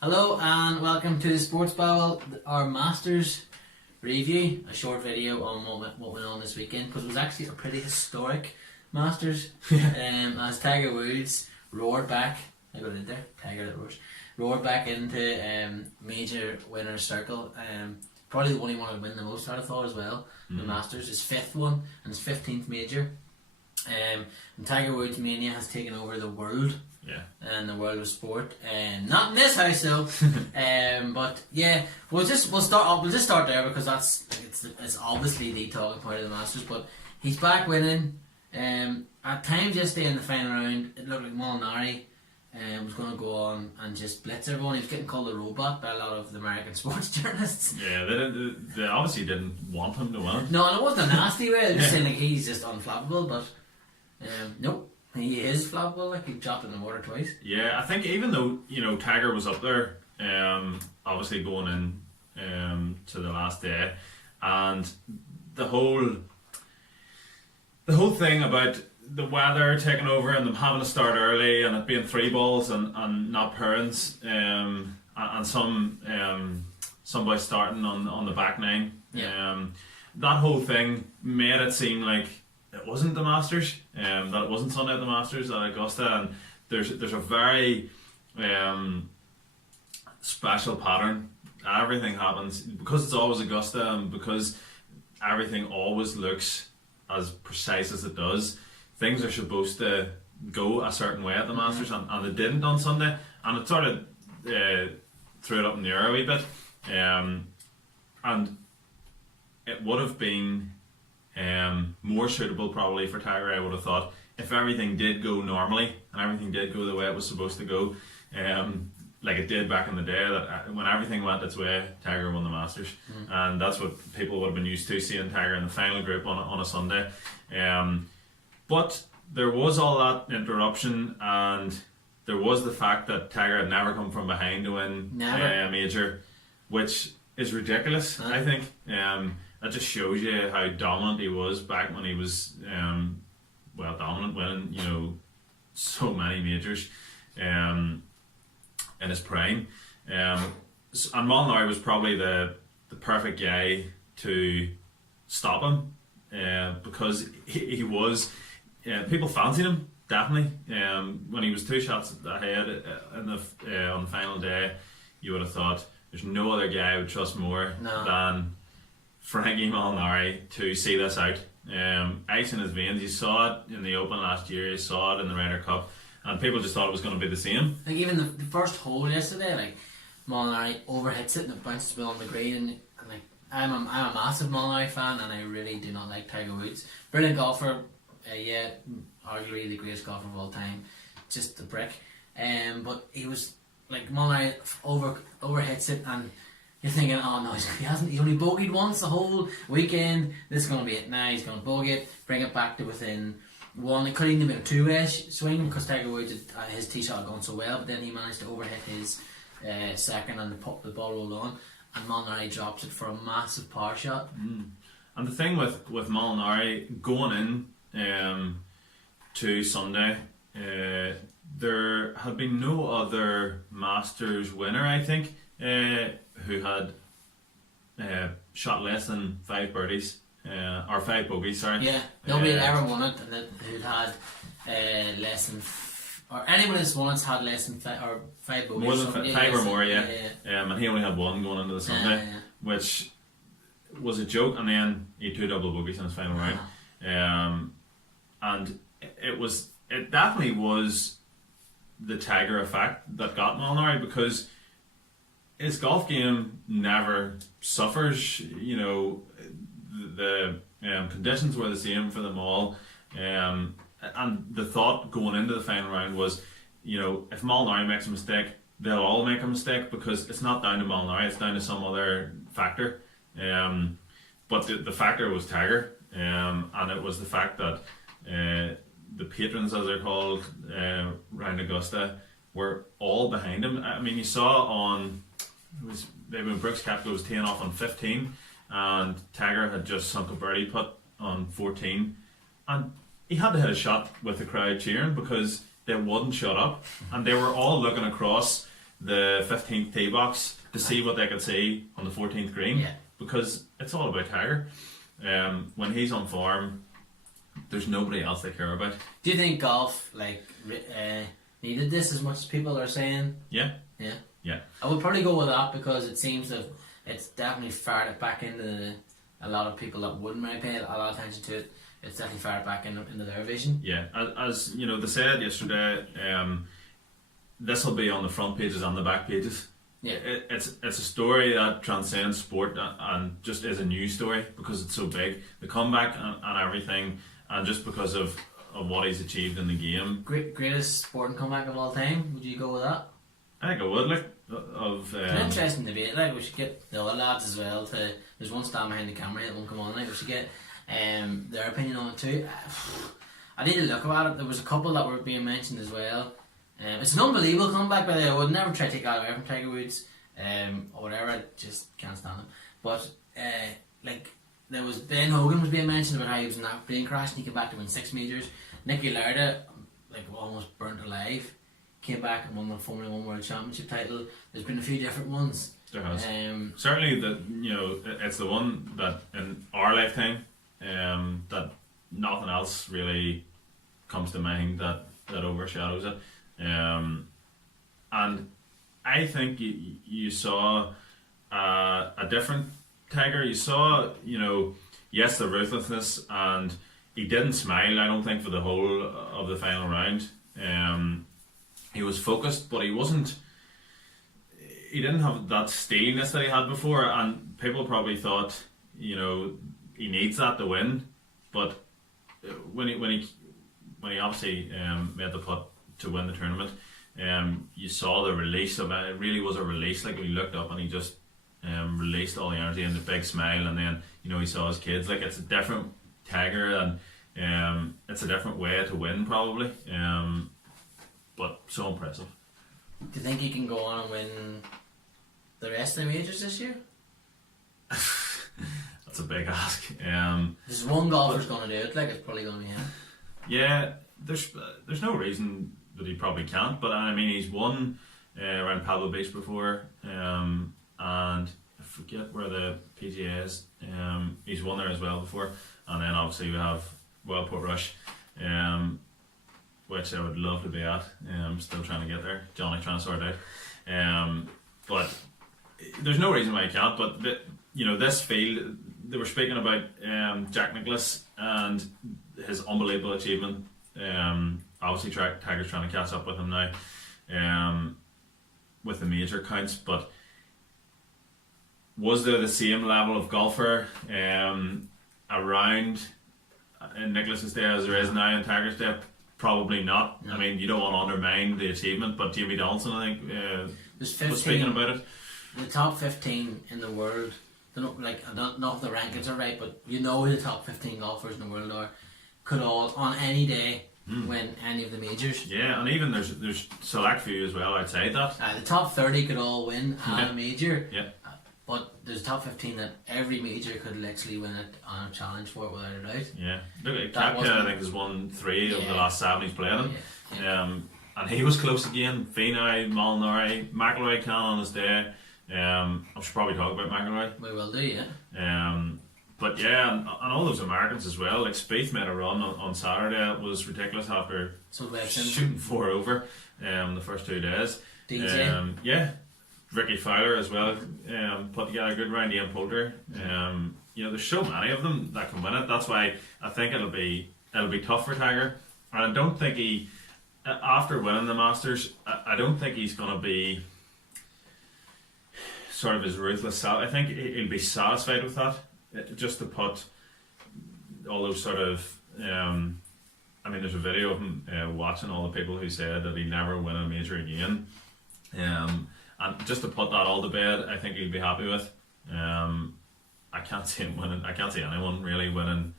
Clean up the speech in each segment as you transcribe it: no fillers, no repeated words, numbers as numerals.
Hello and welcome to the Sports Bowel, our Masters review, a short video on what went on this weekend, because it was actually a pretty historic Masters. As Tiger Woods roared back, I got it there, Tiger that roared back into major winner's circle. Probably the one he wanted to win the most, I'd have thought as well. The Masters, his fifth one and his 15th major. And Tiger Woods mania has taken over the world. Yeah. And the world of sport, not in this house though. But yeah, we'll just start there because it's obviously the talking point of the Masters. But he's back winning. At times yesterday in the final round, it looked like Molinari was going to go on and just blitz everyone. He was getting called a robot by a lot of the American sports journalists. Yeah, they obviously didn't want him to win. No, and it wasn't a nasty way. They were just saying like he's just unflappable, but nope. He is flappable, like he dropped in the water twice. Yeah, I think even though, Tiger was up there, obviously going in to the last day, and the whole thing about the weather taking over and them having to start early and it being 3 balls and not parents, and some boys starting on the back nine. Yeah. That whole thing made it seem like it wasn't the Masters, that it wasn't Sunday at the Masters at Augusta, and there's a very special pattern. Everything happens because it's always Augusta, and because everything always looks as precise as it does. Things are supposed to go a certain way at the Masters, and they didn't on Sunday, and it sort of threw it up in the air a wee bit, and it would have been more suitable probably for Tiger, I would have thought, if everything did go normally and everything did go the way it was supposed to go, like it did back in the day, that when everything went its way, Tiger won the Masters. And that's what people would have been used to, seeing Tiger in the final group on a Sunday. But there was all that interruption, and there was the fact that Tiger had never come from behind to win a major, which is ridiculous, I think. That just shows you how dominant he was back when he was, dominant, winning, so many majors in his prime. And Molinari was probably the perfect guy to stop him, because he was, people fancied him, definitely. When he was 2 shots ahead on the final day, you would have thought there's no other guy I would trust more than Frankie Molinari to see this out. Ice in his veins. You saw it in the Open last year, you saw it in the Ryder Cup, and people just thought it was going to be the same. Like even the first hole yesterday, like Molinari overhits it and it bounces well on the green, and like I'm a massive Molinari fan, and I really do not like Tiger Woods. Brilliant golfer, arguably the greatest golfer of all time, just a brick. But he was like Molinari overhits it, and you're thinking, oh no, he only bogeyed once the whole weekend. This is going to be it now. He's going to bogey it, bring it back to within one. It could even have been a 2-way swing because Tiger Woods, his tee shot had gone so well, but then he managed to overhit his second, and the ball rolled on, and Molinari drops it for a massive power shot. And the thing with Molinari going in to Sunday, there had been no other Masters winner, I think, who had shot less than 5 birdies, or 5 bogeys, sorry. Yeah, nobody had ever won it, and who'd had less than, or anyone that's won it's had less than 5 bogeys. More than 5 or more, yeah. And he only had 1 going into the Sunday, which was a joke, and then he had 2 double bogeys in his final round. And it definitely was the Tiger effect that got Molinari, because his golf game never suffers. The conditions were the same for them all, and the thought going into the final round was, if Molinari makes a mistake, they'll all make a mistake, because it's not down to Molinari, it's down to some other factor. But the factor was Tiger, and it was the fact that the patrons, as they're called, around Augusta, were all behind him. I mean, you saw on, it was maybe when Brooks Koepka was teeing off on 15, and Tiger had just sunk a birdie putt on 14, and he had to hit a shot with the crowd cheering because they wouldn't shut up, and they were all looking across the 15th tee box to see what they could see on the 14th green, because it's all about Tiger. When he's on form, there's nobody else they care about. Do you think golf needed this as much as people are saying? Yeah. I would probably go with that, because it seems that it's definitely fired it back into a lot of people that wouldn't really pay a lot of attention to it. It's definitely fired back into their vision. Yeah, as you know, they said yesterday, this will be on the front pages and the back pages. Yeah, it's a story that transcends sport and just is a news story because it's so big. The comeback and everything, and just because of what he's achieved in the game. Greatest sporting comeback of all time. Would you go with that? I think I would. It's an interesting debate. We should get the other lads as well. There's one stand behind the camera that won't come on. We should get their opinion on it too. I need to look about it. There was a couple that were being mentioned as well. It's an unbelievable comeback, by the way. I would never try to take that away from Tiger Woods or whatever. I just can't stand it. But there was Ben Hogan was being mentioned about how he was in that plane crash and he came back to win 6 majors. Nicky Lauda, almost burnt alive, came back and won the Formula 1 World Championship title. There's been a few different ones. There has. Certainly, it's the one that in our lifetime that nothing else really comes to mind that overshadows it. And I think you saw a different Tiger. You saw, yes, the ruthlessness, and he didn't smile, I don't think, for the whole of the final round. He was focused, but he didn't have that steeliness that he had before, and people probably thought, he needs that to win. But when he obviously made the putt to win the tournament, you saw the release of it. It really was a release. When he looked up and he just released all the energy and the big smile, and then he saw his kids. It's a different Tiger, and it's a different way to win probably. But so impressive. Do you think he can go on and win the rest of the majors this year? That's a big ask. There's one golfer's going to do it. It's probably going to be him. Yeah, there's no reason that he probably can't. But I mean, he's won around Pebble Beach before, and I forget where the PGA is. He's won there as well before, and then obviously we have Royal Portrush, which I would love to be at. I'm still trying to get there. Johnny trying to sort it out. But there's no reason why he can't. But this field, they were speaking about Jack Nicklaus and his unbelievable achievement. Obviously, Tiger's trying to catch up with him now, with the major counts. But was there the same level of golfer around in Nicklaus's day as there is now in Tiger's day? Probably not. No. I mean, you don't want to undermine the achievement, but Jamie Donaldson, I think, was speaking about it. The top 15 in the world, I don't know if the rankings are right, but who the top 15 golfers in the world are, could all, on any day, win any of the majors. Yeah, and even there's select few as well outside that. The top 30 could all win a major. Yeah. But there's top 15 that every major could literally win it on a challenge for it without a doubt. Yeah. Look at Koepka, I think, has won 3 of the last 7 he's played in. Yeah. And he was close again. Finau, Molinari, McIlroy can on his day. I should probably talk about McIlroy. We will do, yeah. But yeah, and all those Americans as well. Spieth made a run on Saturday. It was ridiculous after shooting 4 over the first 2 days. DJ. Yeah. Ricky Fowler as well put together a good round. Ian Poulter. There's so many of them that can win it. That's why I think it'll be tough for Tiger. And I don't think he, after winning the Masters, I don't think he's going to be sort of his ruthless. I think he'll be satisfied with that. Just to put all those sort of. There's a video of him watching all the people who said that he'd never win a major again. And just to put that all to bed, I think he'll be happy with. I can't see him winning. I can't see anyone really winning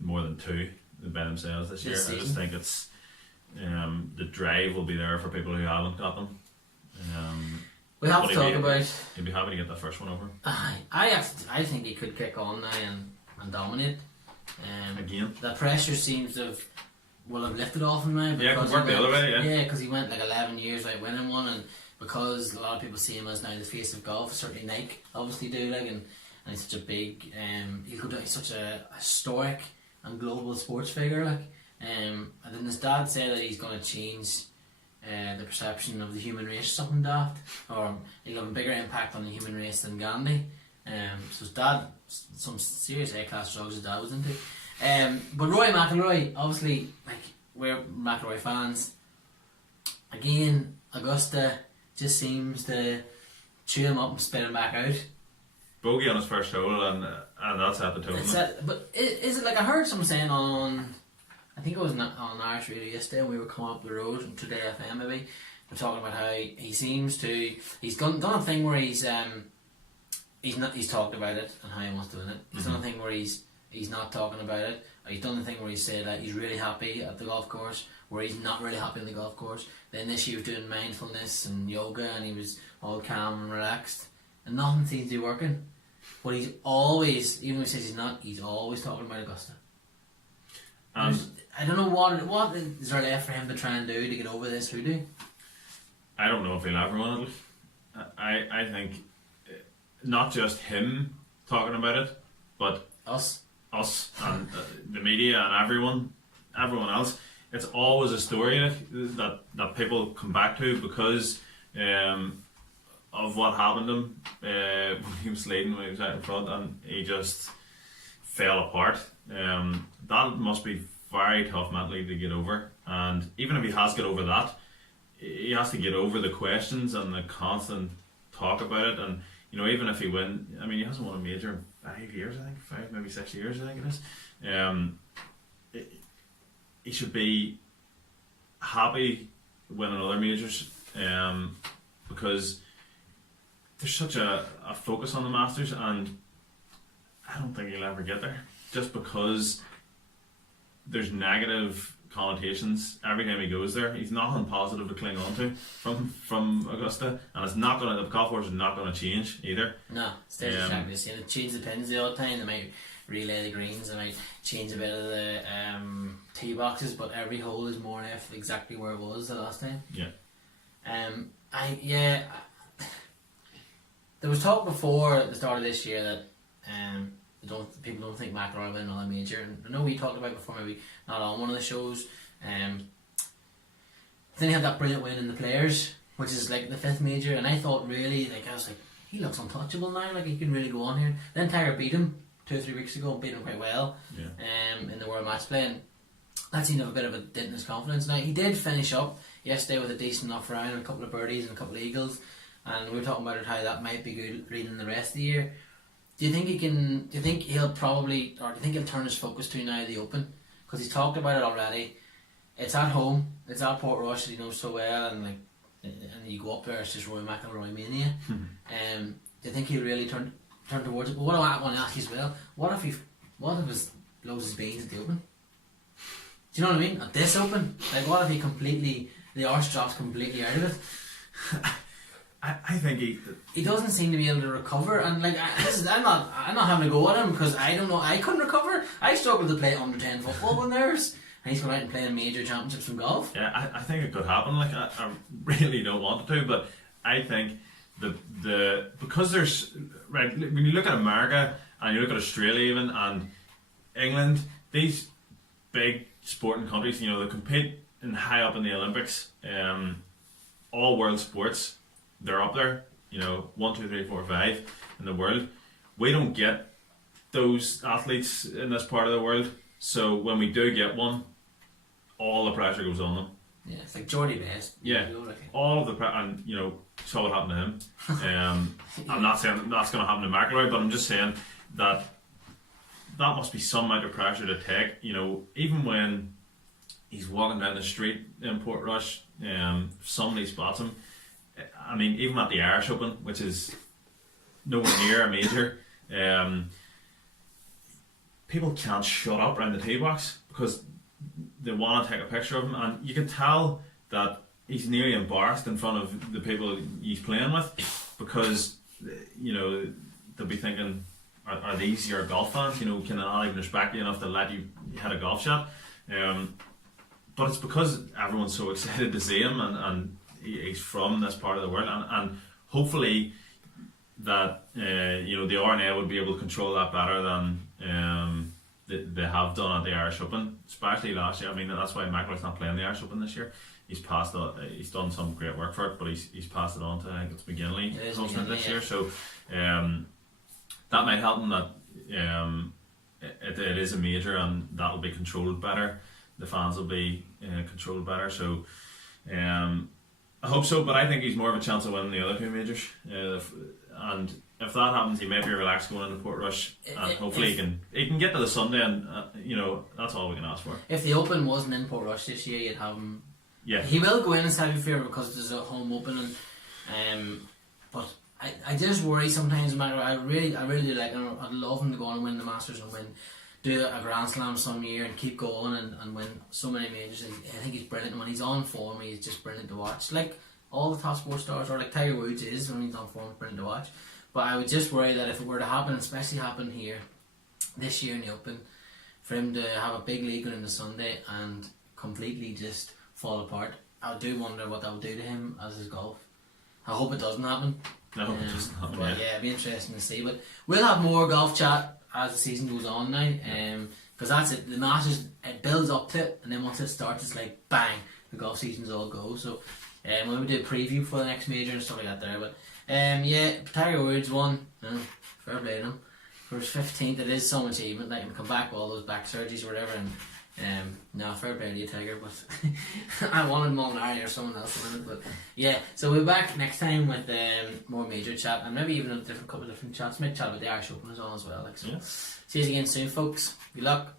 more than 2 by themselves this year. I just think it's the drive will be there for people who haven't got them. We have to talk about. He'll be happy to get that first one over. I think he could kick on now and dominate. Again, the pressure seems to have lifted off him now. Yeah, it worked the other way. Yeah, because he went 11 years without winning one, and because a lot of people see him as now the face of golf. Certainly Nike obviously do, like, and he's such a big, he's such a historic and global sports figure, like. And then his dad said that he's going to change the perception of the human race or something daft, or he'll have a bigger impact on the human race than Gandhi. So his dad, some serious A-class drugs his dad was into. But Rory McIlroy, obviously, like, we're McIlroy fans. Again, Augusta just seems to chew him up and spit him back out. Bogey on his first hole, and that's at the tone. But is it like I heard someone saying on, I think it was on Irish radio yesterday when we were coming up the road, and Today FM maybe, we're talking about how he seems to, he's done a thing where he's talked about it and how he wants to win it. He's done a thing where he's not talking about it. He's done the thing where he said that he's really happy at the golf course, where he's not really happy on the golf course. Then this year he was doing mindfulness and yoga, and he was all calm and relaxed, and nothing seems to be working. But he's always, even when he says he's not, he's always talking about Augusta. I don't know what is there left for him to try and do to get over this hoodoo. I don't know if he'll ever win it. I think not just him talking about it, but us and the media and everyone else. It's always a story that people come back to because of what happened to him when he was leading, when he was out in front, and he just fell apart. That must be very tough mentally to get over, and even if he has got over that, he has to get over the questions and the constant talk about it. And you know, even if he win, I mean, he hasn't won a major in 5 years, I think, 5 maybe 6 years, I think it is. He should be happy winning other majors, because there's such a focus on the Masters, and I don't think he'll ever get there, just because there's negative connotations every time he goes there. He's nothing positive to cling on to from Augusta, and it's not gonna, the golf course is not gonna change either. No, it stays exactly the same. It changes the pins the odd time. They might relay the greens, they might change a bit of the tee boxes, but every hole is more or less exactly where it was the last time. There was talk before at the start of this year that people don't think McIlroy will win another major, and I know we talked about it before, maybe not on one of the shows. Then he had that brilliant win in the Players, which is like the 5th major, and I thought really, like, I was like, he looks untouchable now, like he can really go on here. Then Tiger beat him 2 or 3 weeks ago and beat him quite well in the World Match Play, and that seemed to have a bit of a dent in his confidence. Now he did finish up yesterday with a decent enough round and a couple of birdies and a couple of eagles, and we were talking about how that might be good reading the rest of the year. Do you think he'll turn his focus to now the Open? Because he's talked about it already. It's at home. It's at Portrush that he knows so well, and you go up there, it's just Roy McIlroy mania. Do you think he'll really turn towards it? But what I want to ask you as well, what if he blows his beans at the Open? Do you know what I mean? At this Open, like, what if the arse drops completely out of it? I think he doesn't seem to be able to recover, and like I'm not having to go at him because I don't know, I couldn't recover. I struggled to play under 10 football when there's, and he's going out and playing major championships in golf. Yeah, I think it could happen. Like I really don't want it to, but I think the because there's right when you look at America and you look at Australia even and England, these big sporting countries, you know, they compete high up in the Olympics, all world sports. They're up there, you know, 1, 2, 3, 4, 5 in the world. We don't get those athletes in this part of the world, so when we do get one, all the pressure goes on them. Yeah, it's like Jordy Best. Yeah, all of the pressure, and you know, saw what happened to him. I'm not saying that's going to happen to McIlroy, but I'm just saying that must be some amount of pressure to take. You know, even when he's walking down the street in Portrush, somebody spots him. I mean, even at the Irish Open, which is nowhere near a major, people can't shut up around the tee box because they want to take a picture of him, and you can tell that he's nearly embarrassed in front of the people he's playing with because, you know, they'll be thinking, are these your golf fans? You know, can I not even respect you enough to let you hit a golf shot? But it's because everyone's so excited to see him, and he's from this part of the world, and hopefully that the RNA would be able to control that better than they have done at the Irish Open, especially last year. I mean, that's why McIlroy's not playing the Irish Open this year. He's passed it. He's done some great work for it, but he's passed it on to, I think it's McGinley hosting it this year. So that might help him. That it is a major, and that will be controlled better. The fans will be controlled better. So I hope so. But I think he's more of a chance of winning the other two majors. And if that happens, he may be relaxed going into Portrush, and hopefully he can get to the Sunday, and that's all we can ask for. If the Open wasn't in Portrush this year, you'd have him. Yeah, he will go in and semi-fair because there's a home Open, and but I just worry sometimes. I really do like him. I'd love him to go on and win the Masters and do a Grand Slam some year and keep going and win so many majors. I think he's brilliant. When he's on form, he's just brilliant to watch. Like all the top sports stars, or like Tiger Woods is when he's on form, brilliant to watch. But I would just worry that if it were to happen, especially happen here this year in the Open, for him to have a big league on the Sunday and completely just fall apart, I do wonder what that will do to him as his golf. I hope it doesn't happen. No, it doesn't happen. But yeah, it'd be interesting to see. But we'll have more golf chat as the season goes on now, because that's it. The Masters, it builds up to it, and then once it starts, it's like bang, the golf season's all go. So we'll do a preview for the next major and stuff like that there. But yeah, Tiger Woods won. Fair play to him. For his 15th, it is some achievement. Like, him come back with all those back surgeries or whatever, and no, fair play to you, Tiger. But I wanted Molinari or someone else to win it. But yeah, so we'll be back next time with more major chat, and maybe even a couple of different chats. Maybe chat about the Irish Open as well. Like, so. Yeah. See you again soon, folks. Good luck.